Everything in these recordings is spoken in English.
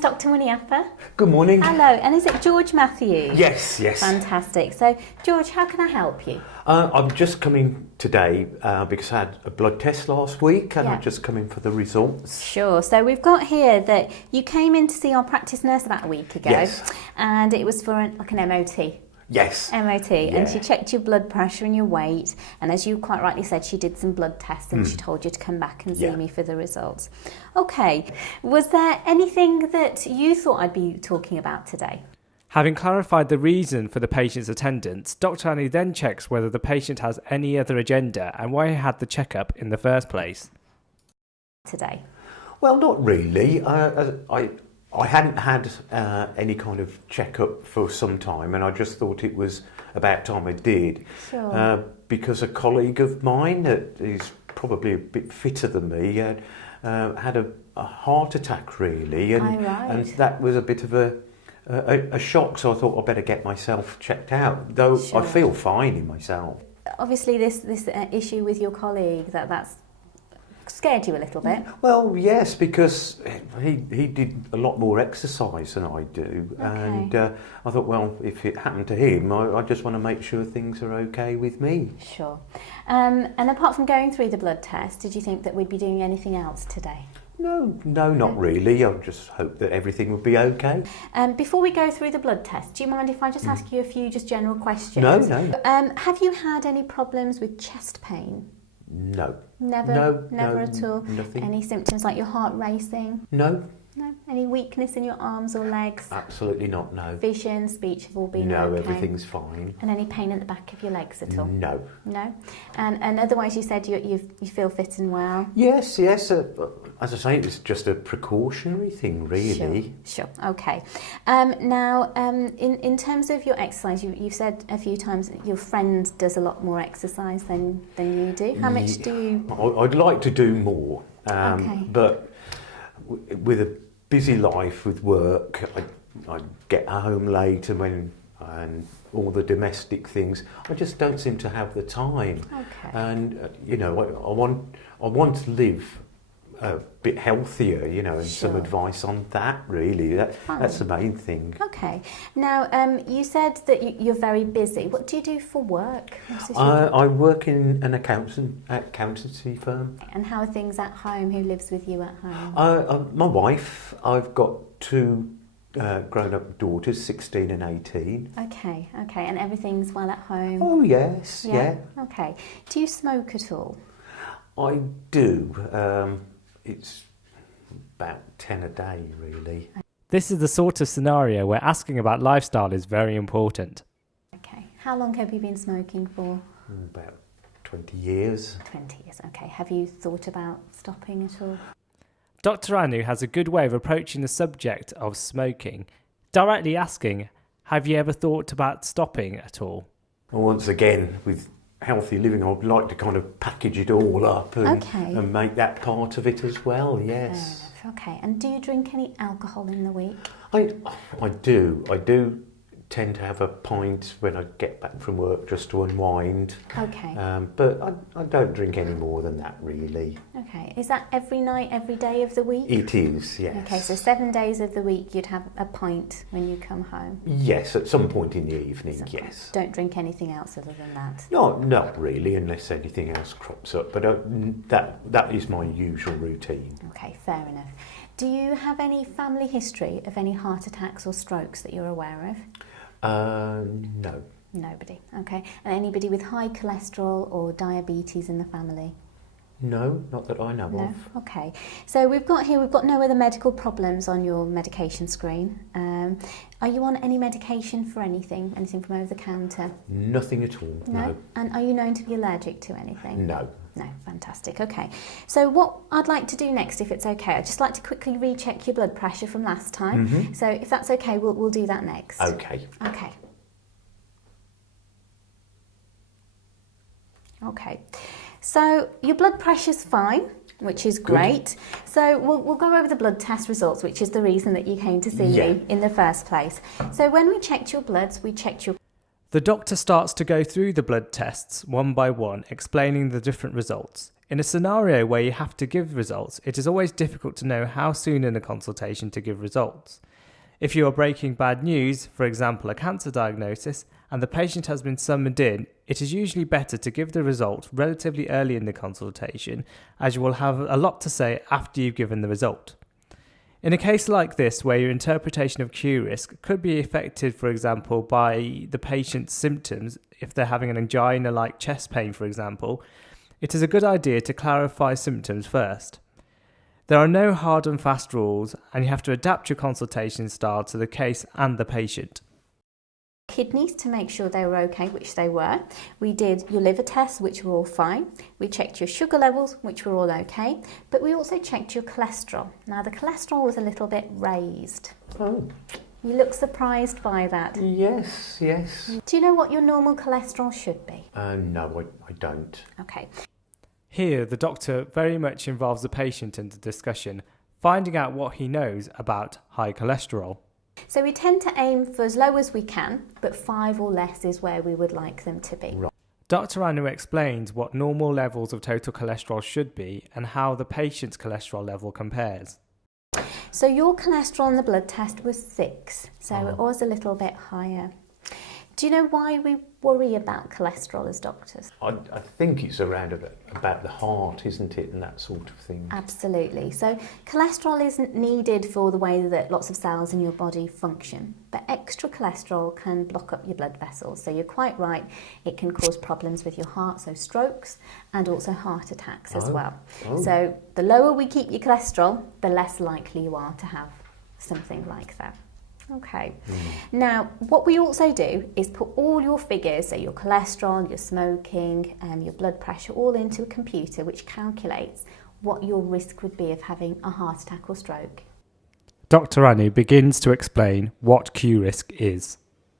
Dr. Muniyappa. Good morning. Hello, and is it George Matthew? Yes, yes. Fantastic. So, George, how can I help you? I'm just coming today because I had a blood test last week and Yeah. I'm just coming for the results. Sure. So we've got here that you came in to see our practice nurse about a week ago. Yes. And it was for an MOT. Yes. MOT, Yeah. and she checked your blood pressure and your weight, and as you quite rightly said, she did some blood tests and she told you to come back and see Yeah. me for the results. Okay, was there anything that you thought I'd be talking about today? Having clarified the reason for the patient's attendance, Dr. Anu then checks whether the patient has any other agenda and why he had the checkup in the first place. Today. Well, not really. I hadn't had any kind of checkup for some time and I just thought it was about time I did. Sure. Because a colleague of mine that is probably a bit fitter than me had a heart attack really and that was a bit of a shock, so I thought I'd better get myself checked out, though Sure. I feel fine in myself. Obviously this issue with your colleague, that's scared you a little bit. Well, yes, because he did a lot more exercise than I do, and I thought, well, if it happened to him, I just want to make sure things are okay with me. Sure. And apart from going through the blood test, did you think that we'd be doing anything else today? No, not really. I just hope that everything would be okay. Before we go through the blood test, do you mind if I just ask you a few just general questions? No. Have you had any problems with chest pain? No. Never? Never at all? Nothing. Any symptoms like your heart racing? No. No? Any weakness in your arms or legs? Absolutely not, no. Vision, speech have all been No, okay? everything's fine. And any pain at the back of your legs at all? No. No? And otherwise you said you feel fit and well? Yes. As I say, it's just a precautionary thing, really. Sure. Okay. Now, in terms of your exercise, you've said a few times that your friend does a lot more exercise than you do. How much do you? I'd like to do more, Okay. but with a busy life with work, I get home late and all the domestic things, I just don't seem to have the time. Okay. And I want to live a bit healthier, and some Sure. advice on that really. That's the main thing. Okay. Now, you said that you're very busy. What do you do for work? I work in an accountancy firm. And how are things at home? Who lives with you at home? My wife, I've got two grown-up daughters, 16 and 18. Okay. And everything's well at home? Oh yes, yeah. Okay. Do you smoke at all? I do. It's about 10 a day, really. This is the sort of scenario where asking about lifestyle is very important. Okay. How long have you been smoking for? About 20 years. 20 years. Okay. Have you thought about stopping at all? Dr. Anu has a good way of approaching the subject of smoking, directly asking, have you ever thought about stopping at all? Well, once again, with healthy living, I'd like to kind of package it all up and make that part of it as well, yes. Okay, and do you drink any alcohol in the week? I do tend to have a pint when I get back from work just to unwind. Okay. But I don't drink any more than that, really. Okay, is that every night, every day of the week? It is, yes. Okay, so 7 days of the week you'd have a pint when you come home? Yes, at some point in the evening, yes. Don't drink anything else other than that? Not really, unless anything else crops up, but that is my usual routine. Okay, fair enough. Do you have any family history of any heart attacks or strokes that you're aware of? No. Nobody, okay. And anybody with high cholesterol or diabetes in the family? No, not that I know No? of. Okay. So we've got no other medical problems on your medication screen. Are you on any medication for anything from over the counter? Nothing at all, no. And are you known to be allergic to anything? No. No, fantastic. Okay. So what I'd like to do next, if it's okay, I'd just like to quickly recheck your blood pressure from last time. Mm-hmm. So if that's okay, we'll do that next. Okay. Okay. So your blood pressure's fine, which is great. Good. So we'll go over the blood test results, which is the reason that you came to see me in the first place. So when we checked your bloods, we checked your... The doctor starts to go through the blood tests one by one, explaining the different results. In a scenario where you have to give results, it is always difficult to know how soon in a consultation to give results. If you are breaking bad news, for example a cancer diagnosis, and the patient has been summoned in, it is usually better to give the result relatively early in the consultation, as you will have a lot to say after you've given the result. In a case like this, where your interpretation of QRISK could be affected, for example, by the patient's symptoms, if they're having an angina like chest pain, for example, it is a good idea to clarify symptoms first. There are no hard and fast rules, and you have to adapt your consultation style to the case and the patient. Kidneys to make sure they were okay, which they were. We did your liver tests, which were all fine. We checked your sugar levels, which were all okay. But we also checked your cholesterol. Now the cholesterol was a little bit raised. Oh. You look surprised by that. Yes. Do you know what your normal cholesterol should be? No, I don't. Okay. Here, the doctor very much involves the patient in the discussion, finding out what he knows about high cholesterol. So we tend to aim for as low as we can, but 5 or less is where we would like them to be. Right. Dr. Anu explains what normal levels of total cholesterol should be and how the patient's cholesterol level compares. So your cholesterol in the blood test was 6, so it was a little bit higher. Do you know why we worry about cholesterol as doctors? I think it's around about the heart, isn't it, and that sort of thing. Absolutely. So cholesterol isn't needed for the way that lots of cells in your body function, but extra cholesterol can block up your blood vessels. So you're quite right, it can cause problems with your heart, so strokes, and also heart attacks as well. So the lower we keep your cholesterol, the less likely you are to have something like that. Okay. Now, what we also do is put all your figures, so your cholesterol, your smoking, your blood pressure, all into a computer which calculates what your risk would be of having a heart attack or stroke. Dr. Anu begins to explain what QRISK is.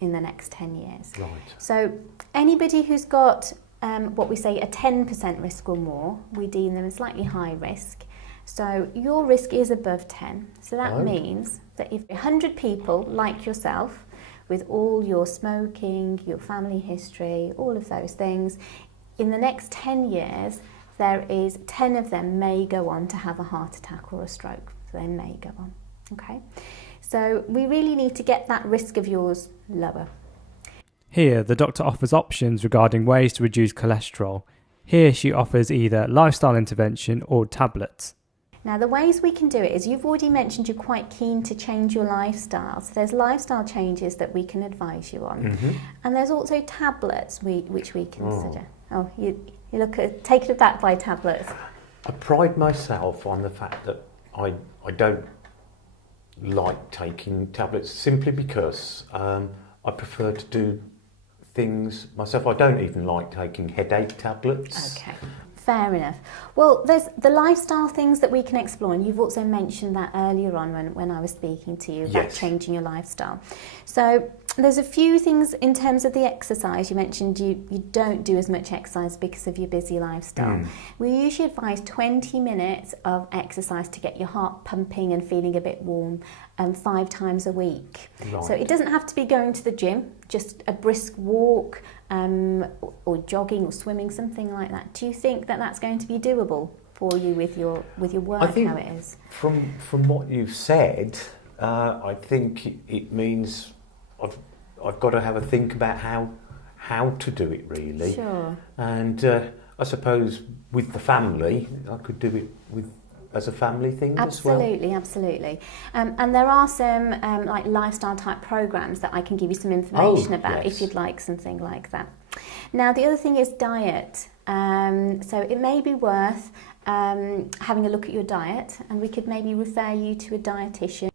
In the next 10 years. Right. So anybody who's got what we say a 10% risk or more, we deem them as slightly high risk. So your risk is above 10. So that means that if 100 people like yourself, with all your smoking, your family history, all of those things, in the next 10 years, there is 10 of them may go on to have a heart attack or a stroke. So they may go on, okay? So we really need to get that risk of yours lower. Here, the doctor offers options regarding ways to reduce cholesterol. Here, she offers either lifestyle intervention or tablets. Now the ways we can do it is, you've already mentioned you're quite keen to change your lifestyle. So there's lifestyle changes that we can advise you on. And there's also tablets which we consider. Oh, you look at taken aback by tablets. I pride myself on the fact that I don't like taking tablets simply because I prefer to do things myself. I don't even like taking headache tablets. Okay. Fair enough. Well, there's the lifestyle things that we can explore, and you've also mentioned that earlier on when I was speaking to you about changing your lifestyle. So there's a few things in terms of the exercise. You mentioned you don't do as much exercise because of your busy lifestyle. We usually advise 20 minutes of exercise to get your heart pumping and feeling a bit warm 5 times a week. Right. So it doesn't have to be going to the gym, just a brisk walk, or jogging or swimming, something like that. Do you think that that's going to be doable for you with your work? I think how it is? From what you've said, I think it means I've got to have a think about how to do it really. Sure. And I suppose with the family, I could do it as a family thing as well. Absolutely. And there are some like lifestyle type programs that I can give you some information about if you'd like something like that. Now the other thing is diet. So it may be worth having a look at your diet, and we could maybe refer you to a dietitian.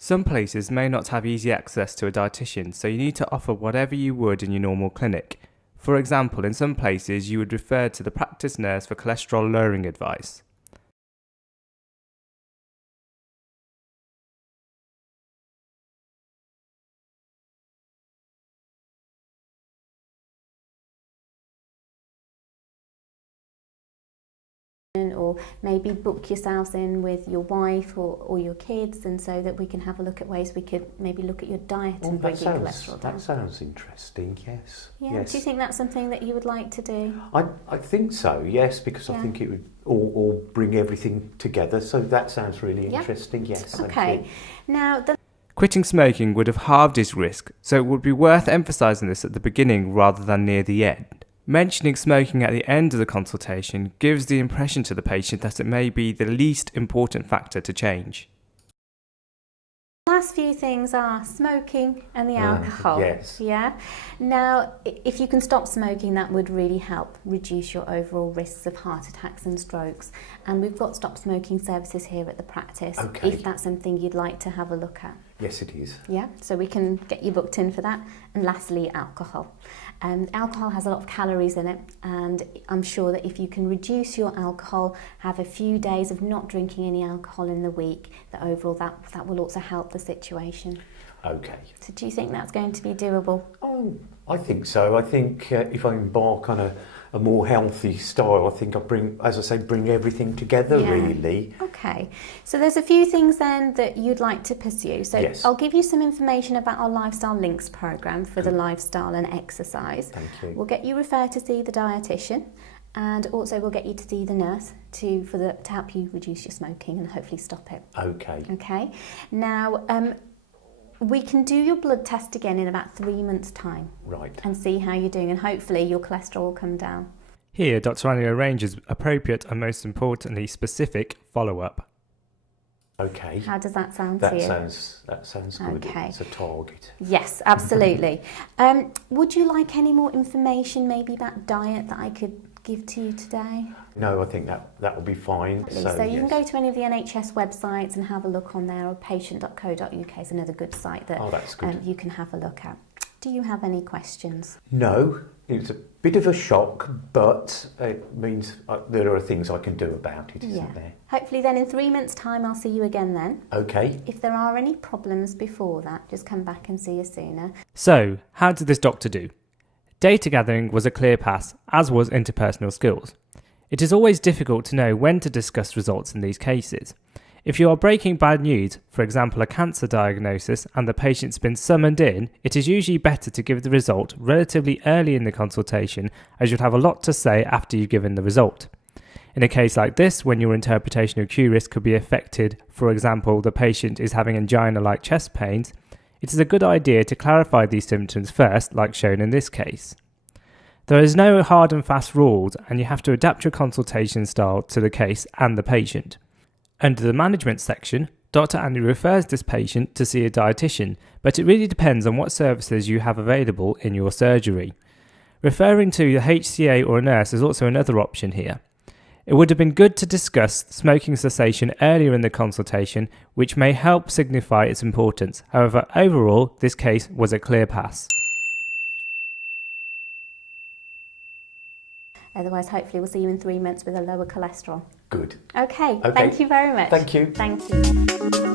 Some places may not have easy access to a dietitian, so you need to offer whatever you would in your normal clinic. For example, in some places you would refer to the practice nurse for cholesterol lowering advice. or maybe book yourselves in with your wife or your kids, and so that we can have a look at ways we could maybe look at your diet and bring your cholesterol down. That sounds interesting, yes. Yeah. Yes. Do you think that's something that you would like to do? I think so, yes, because I think it would all bring everything together. So that sounds really interesting, yes. Okay. Now, quitting smoking would have halved his risk, so it would be worth emphasising this at the beginning rather than near the end. Mentioning smoking at the end of the consultation gives the impression to the patient that it may be the least important factor to change. Last few things are smoking and the alcohol. Yes. Yeah. Now, if you can stop smoking, that would really help reduce your overall risks of heart attacks and strokes. And we've got stop smoking services here at the practice, if that's something you'd like to have a look at. Yes, it is. Yeah, so we can get you booked in for that. And lastly, alcohol. Alcohol has a lot of calories in it, and I'm sure that if you can reduce your alcohol, have a few days of not drinking any alcohol in the week, that overall that will also help the situation. Okay. So do you think that's going to be doable? Oh, I think so. I think if I embark on a more healthy style, I think I'll bring everything together, really. Okay. So there's a few things then that you'd like to pursue. So I'll give you some information about our Lifestyle Links programme for the lifestyle and exercise. Thank you. We'll get you referred to see the dietitian, and also we'll get you to see the nurse to help you reduce your smoking and hopefully stop it. Okay. Okay. Now, we can do your blood test again in about 3 months' time. Right. And see how you're doing, and hopefully your cholesterol will come down. Here, Dr. Anu arranges appropriate and most importantly specific follow-up. Okay. How does that sound to you? That sounds good. Okay. It's a target. Yes, absolutely. Would you like any more information maybe about diet that I could give to you today? No, I think that will be fine. So you can go to any of the NHS websites and have a look on there, or patient.co.uk is another good site that that's good. You can have a look at. Do you have any questions? No, it's a bit of a shock, but it means there are things I can do about it, isn't there? Hopefully then in 3 months' time I'll see you again then. Okay. If there are any problems before that, just come back and see us sooner. So, how did this doctor do? Data gathering was a clear pass, as was interpersonal skills. It is always difficult to know when to discuss results in these cases. If you are breaking bad news, for example a cancer diagnosis, and the patient's been summoned in, it is usually better to give the result relatively early in the consultation, as you'll have a lot to say after you've given the result. In a case like this, when your interpretation of QRISK could be affected, for example the patient is having angina-like chest pains, it is a good idea to clarify these symptoms first, like shown in this case. There is no hard and fast rules, and you have to adapt your consultation style to the case and the patient. Under the management section, Dr. Anu refers this patient to see a dietitian, but it really depends on what services you have available in your surgery. Referring to the HCA or a nurse is also another option here. It would have been good to discuss smoking cessation earlier in the consultation, which may help signify its importance. However, overall, this case was a clear pass. Otherwise, hopefully we'll see you in 3 months with a lower cholesterol. Good. Okay. Thank you very much. Thank you. Thank you.